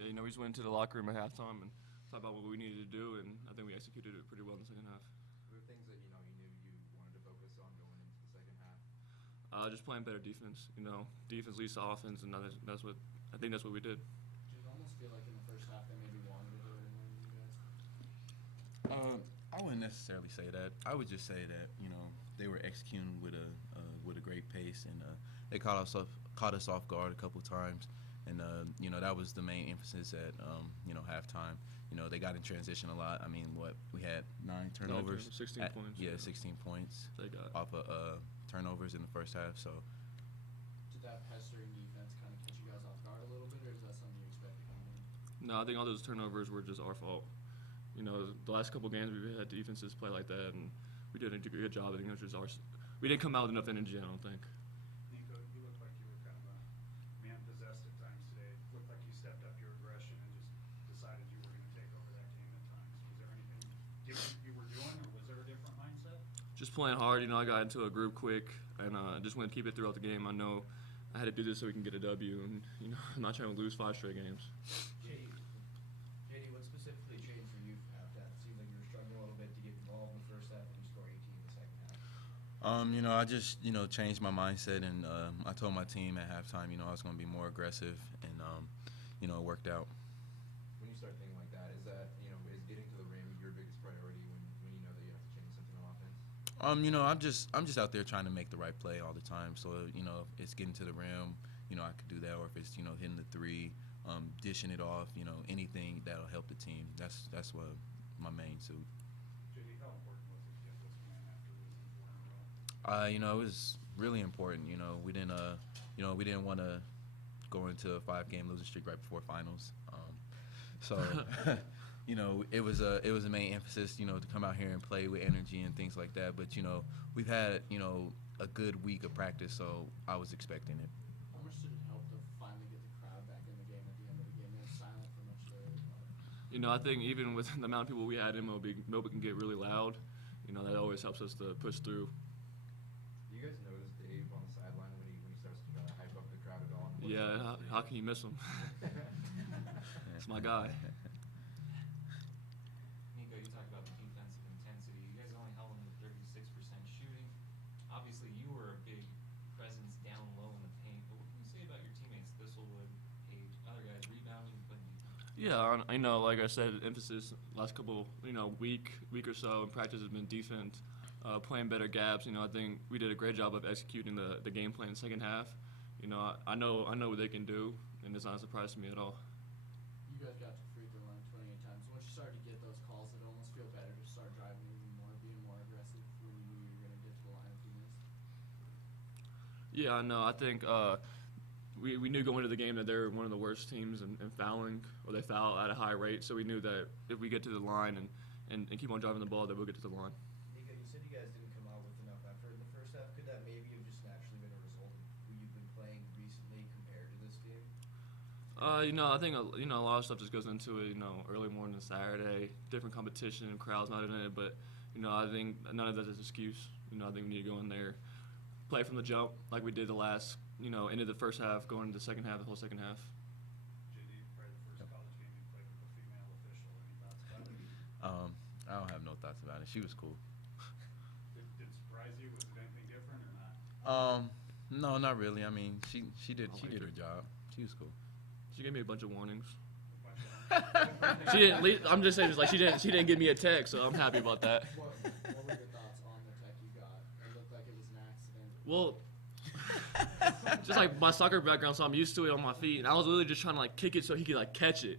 Yeah, we just went into the locker room at halftime and talked about what we needed to do, and I think we executed it pretty well in the second half. Were there things that you knew you wanted to focus on going into the second half? Just playing better defense. Defense leads to offense, and that's what I think that's what we did. Did it almost feel like in the first half they maybe wanted it a little more than you guys? I wouldn't necessarily say that. I would just say that they were executing with a great pace, and they caught us off guard a couple times, and that was the main emphasis at halftime. They got in transition a lot. I mean, we had 9 turnovers, 16 points. Yeah, 16 points They got off of turnovers in the first half. So Did that pestering defense kind of catch you guys off guard a little bit, or is that something you expected coming in? no, I think all those turnovers were just our fault. The last couple games we've had defenses play like that, and we did a good job. I think it was just ours. We didn't come out with enough energy, I don't think. Nico, you looked like you were kind of a man-possessed at times today. It looked like you stepped up your aggression and just decided you were going to take over that game at times. Was there anything different you were doing, or was there a different mindset? Just playing hard. I got into a groove quick, and just wanted to keep it throughout the game. I know I had to do this so we can get a W, and I'm not trying to lose 5 straight games. JD, what specifically changed for you from halftime? It seemed like you were struggling a little bit to get involved in the first half, and you score 18 in the second half. I just changed my mindset, and I told my team at halftime I was going to be more aggressive, and it worked out. When you start thinking like that, is getting to the rim your biggest priority when you know that you have to change something on offense? I'm just out there trying to make the right play all the time. So if it's getting to the rim, I could do that, or if it's hitting the 3, dishing it off, anything that'll help the team. That's what my main suit. JD, how important was it to get this win after losing 4 in a row? It was really important. We didn't want to go into a 5-game losing streak right before finals. So it was a main emphasis, to come out here and play with energy and things like that. But we've had a good week of practice, so I was expecting it. How much did it help to finally get the crowd back in the game at the end of the game? It was silent for much of the I think even with the amount of people we had in Moby can get really loud. That always helps us to push through. Do you guys notice Dave on the sideline when he starts to hype up the crowd at all? Yeah, how can you miss him? It's my guy. Nico, you talked about the defensive intensity. You guys only held them to 36% shooting. Obviously, you were a big presence down low in the paint. But what can you say about your teammates, Thistlewood, Page, other guys rebounding and putting defense? Yeah, I know. Like I said, emphasis last couple, week or so in practice has been defense, playing better gaps. I think we did a great job of executing the game plan in the second half. I know what they can do, and it's not a surprise to me at all. You guys got to free throw line 28 times. Once you started to get those calls, did it almost feel better to start driving even more, being more aggressive when you knew you were going to get to the line if you missed? Yeah, I know. I think we knew going into the game that they're one of the worst teams in fouling, or they foul at a high rate. So we knew that if we get to the line and keep on driving the ball, that we'll get to the line. Nico, you said you guys didn't come out with enough effort in the first half. Could that maybe have just naturally been a result of who you've been playing recently compared to this game? I think a lot of stuff just goes into it. Early morning on Saturday, different competition, crowds not in it. But I think none of that is an excuse. I think we need to go in there, play from the jump like we did the last, end of the first half, going into the second half, the whole second half. JD, probably the first college game you played with a female official. Any thoughts about it? I don't have no thoughts about it. She was cool. Did it surprise you? Was it anything different or not? No, not really. I mean, she did liked her her. job. She was cool. She gave me a bunch of warnings. A bunch of- She didn't. I'm just saying, she didn't give me a text, so I'm happy about that. What were your thoughts on the tech you got? It looked like it was an accident. Well, just like my soccer background, so I'm used to it on my feet, and I was really just trying to kick it so he could catch it,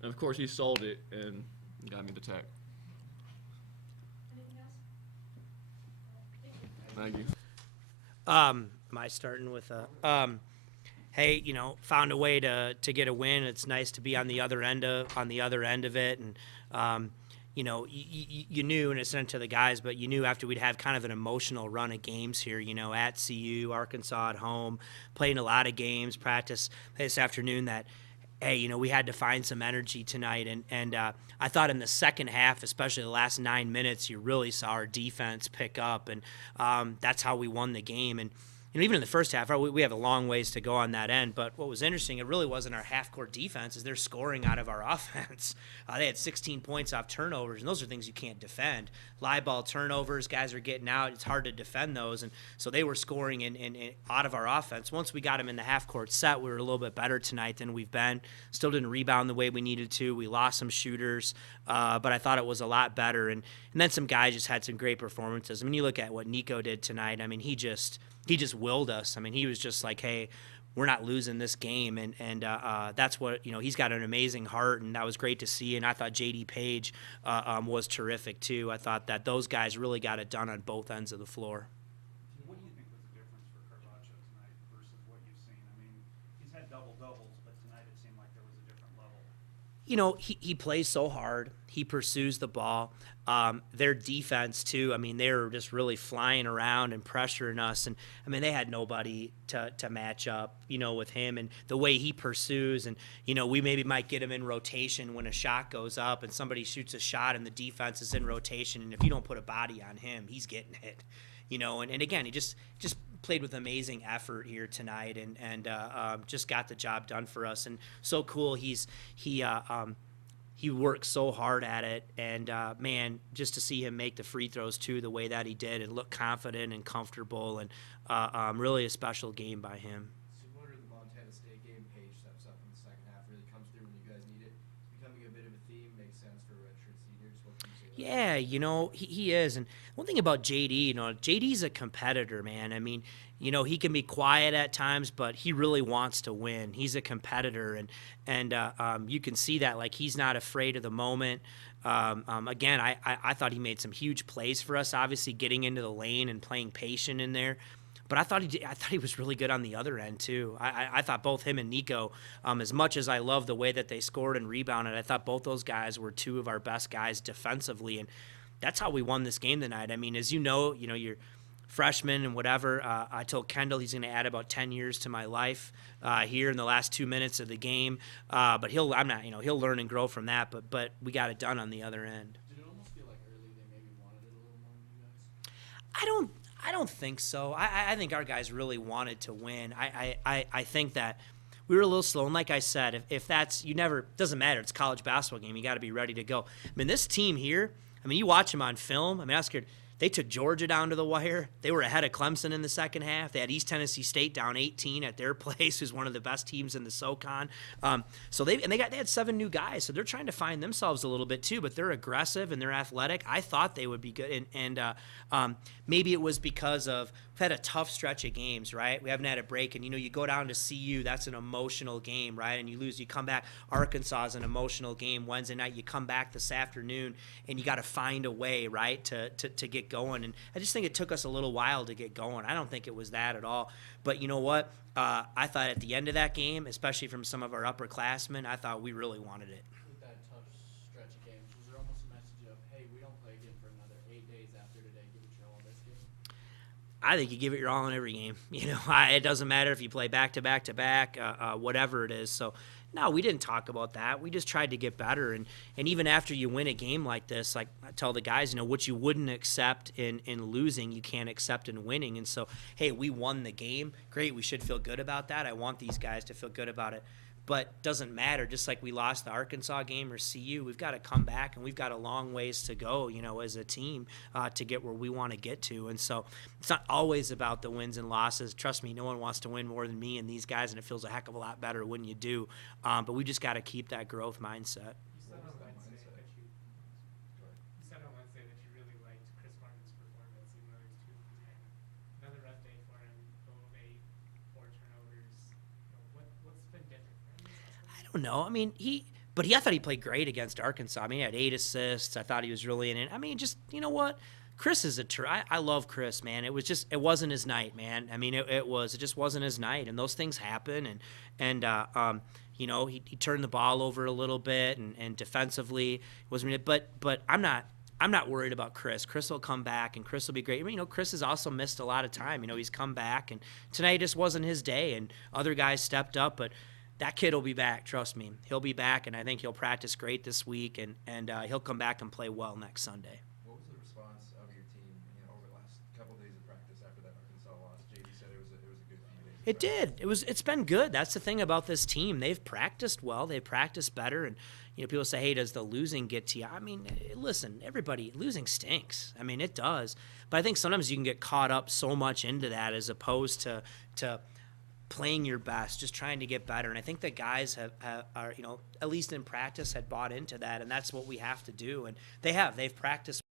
and of course he sold it and got me the tech. Anything else? Thank you. Am I starting with hey, found a way to get a win. It's nice to be on the other end of it, and you knew, and it's sent to the guys, but you knew after we'd have kind of an emotional run of games here, at CU, Arkansas at home, playing a lot of games, practice this afternoon, that hey, we had to find some energy tonight, and I thought in the second half, especially the last 9 minutes, you really saw our defense pick up, and that's how we won the game. And even in the first half, we have a long ways to go on that end. But what was interesting, it really wasn't our half-court defense, is they're scoring out of our offense. They had 16 points off turnovers, and those are things you can't defend. Live ball turnovers, guys are getting out. It's hard to defend those, and so they were scoring in out of our offense. Once we got them in the half-court set, we were a little bit better tonight than we've been. Still didn't rebound the way we needed to. We lost some shooters, but I thought it was a lot better. And then some guys just had some great performances. I mean, you look at what Nico did tonight. I mean, he just willed us. I mean, he was just like, hey, we're not losing this game, and that's what, he's got an amazing heart, and that was great to see. And I thought J.D. Page was terrific too. I thought that those guys really got it done on both ends of the floor. What do you think was the difference for Carvacho tonight versus what you've seen? I mean, he's had double-doubles, but tonight it seemed like there was a different level. He plays so hard. He pursues the ball. Their defense, too, I mean, they were just really flying around and pressuring us. And, I mean, they had nobody to match up, with him. And the way he pursues, and, we maybe might get him in rotation when a shot goes up and somebody shoots a shot and the defense is in rotation. And if you don't put a body on him, he's getting hit, And again, he just played with amazing effort here tonight and just got the job done for us. And so cool, he worked so hard at it, and man, just to see him make the free throws too, the way that he did, and look confident and comfortable, and really a special game by him. Similar to the Montana State game, Page steps up in the second half, really comes through when you guys need it. It's becoming a bit of a theme, makes sense for a redshirt senior. Just what can you say about that? Yeah, he is. And one thing about JD, JD's a competitor, man. I mean, he can be quiet at times, but he really wants to win. He's a competitor, and you can see that. Like, he's not afraid of the moment. Again, I thought he made some huge plays for us, obviously getting into the lane and playing patient in there. But I thought he was really good on the other end too. I thought both him and Nico, as much as I love the way that they scored and rebounded, I thought both those guys were two of our best guys defensively, and that's how we won this game tonight. I mean, as you're freshman and whatever. I told Kendall he's going to add about 10 years to my life here in the last 2 minutes of the game. But he'll learn and grow from that. But we got it done on the other end. Did it almost feel like early they maybe wanted it a little more than you guys? I don't think so. I think our guys really wanted to win. I think that we were a little slow. And like I said, if that's doesn't matter. It's a college basketball game. You got to be ready to go. I mean, this team here. I mean, you watch them on film. I mean, I was scared. They took Georgia down to the wire. They were ahead of Clemson in the second half. They had East Tennessee State down 18 at their place, who's one of the best teams in the SoCon. So they had 7 new guys, so they're trying to find themselves a little bit too. But they're aggressive and they're athletic. I thought they would be good, and maybe it was because we've had a tough stretch of games, right? We haven't had a break, and you go down to CU. That's an emotional game, right? And you lose, you come back. Arkansas is an emotional game Wednesday night. You come back this afternoon, and you got to find a way, right, to get going. And I just think it took us a little while to get going. I don't think it was that at all. But you know what? I thought at the end of that game, especially from some of our upperclassmen, I thought we really wanted it. With that tough stretch of games, was there almost a message of, hey, we don't play again for another 8 days after today, give it your all this game? I think you give it your all in every game. It doesn't matter if you play back to back to back, whatever it is. So, no, we didn't talk about that. We just tried to get better. And even after you win a game like this, like I tell the guys, what you wouldn't accept in losing, you can't accept in winning. And so, hey, we won the game. Great, we should feel good about that. I want these guys to feel good about it. But doesn't matter. Just like we lost the Arkansas game or CU, we've got to come back, and we've got a long ways to go, as a team to get where we want to get to. And so it's not always about the wins and losses. Trust me, no one wants to win more than me and these guys, and it feels a heck of a lot better when you do. But we just got to keep that growth mindset. You said on Wednesday that you really liked Chris Martin's performance, even though there's 2 of them. Another rough day for him, 0 of 8, 4 turnovers. What's been different for him? I don't know. I mean, I thought he played great against Arkansas. I mean, he had 8 assists. I thought he was really in it. I mean, just, you know what? Chris is I love Chris, man. It wasn't his night, man. I mean, it just wasn't his night, and those things happen. And he turned the ball over a little bit, and defensively wasn't. But I'm not worried about Chris. Chris will come back, and Chris will be great. I mean, Chris has also missed a lot of time. He's come back, and tonight just wasn't his day, and other guys stepped up, but that kid will be back, trust me. He'll be back, and I think he'll practice great this week, and he'll come back and play well next Sunday. What was the response of your team over the last couple of days of practice after that Arkansas loss? JD said it was It did. It's been good. That's the thing about this team. They've practiced well. They've practiced better. And, people say, hey, does the losing get to you? I mean, listen, everybody, losing stinks. I mean, it does. But I think sometimes you can get caught up so much into that as opposed to playing your best, just trying to get better. And I think the guys are, at least in practice, had bought into that. And that's what we have to do. And they've practiced